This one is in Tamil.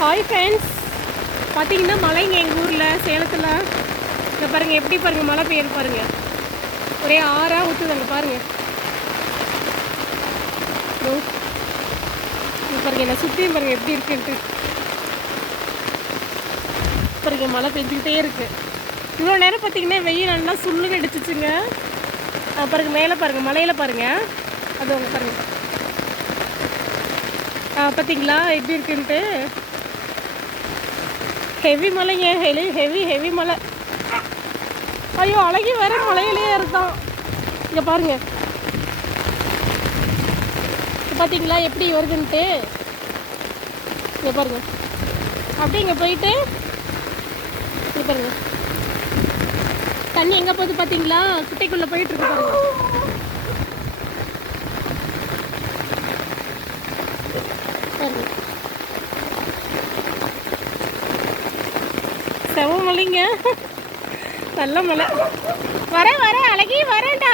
ஹாய் ஃப்ரெண்ட்ஸ், பார்த்தீங்கன்னா மழைங்க எங்கள் ஊரில் சேலத்தில். இங்கே பாருங்கள், எப்படி பாருங்கள் மழை பெய்யுது பாருங்கள். ஒரே ஆறாக ஊற்றுதாங்க பாருங்கள். இங்கே பாருங்கள், என்ன சுற்றியும் பாருங்கள் எப்படி இருக்குன்ட்டு. பாருங்கள் மழை பெஞ்சிக்கிட்டே இருக்குது. இவ்வளோ நேரம் பார்த்தீங்கன்னா வெயில் நல்லா சுள்ளுன்னு அடிச்சிச்சுங்க. பாருங்க மேலே பாருங்கள், மலையில் பாருங்கள். அது அவங்க பாருங்கள், பார்த்தீங்களா எப்படி இருக்குன்ட்டு. ஹெவி மலைங்க, ஹெவி மலை. ஐயோ அழகி வேற மலையிலே இருந்தான். இங்கே பாருங்க, பார்த்தீங்களா எப்படி வருதுன்ட்டு. இங்கே பாருங்க, அப்படியே இங்கே போயிட்டு இங்கே பாருங்க தண்ணி எங்கே போகுது பார்த்தீங்களா, குட்டைக்குள்ளே போயிட்டு இருக்கு பாருங்க. பாருங்க செவ மலைங்க, நல்ல மலை. வரேன் அழகி வரேன்டா.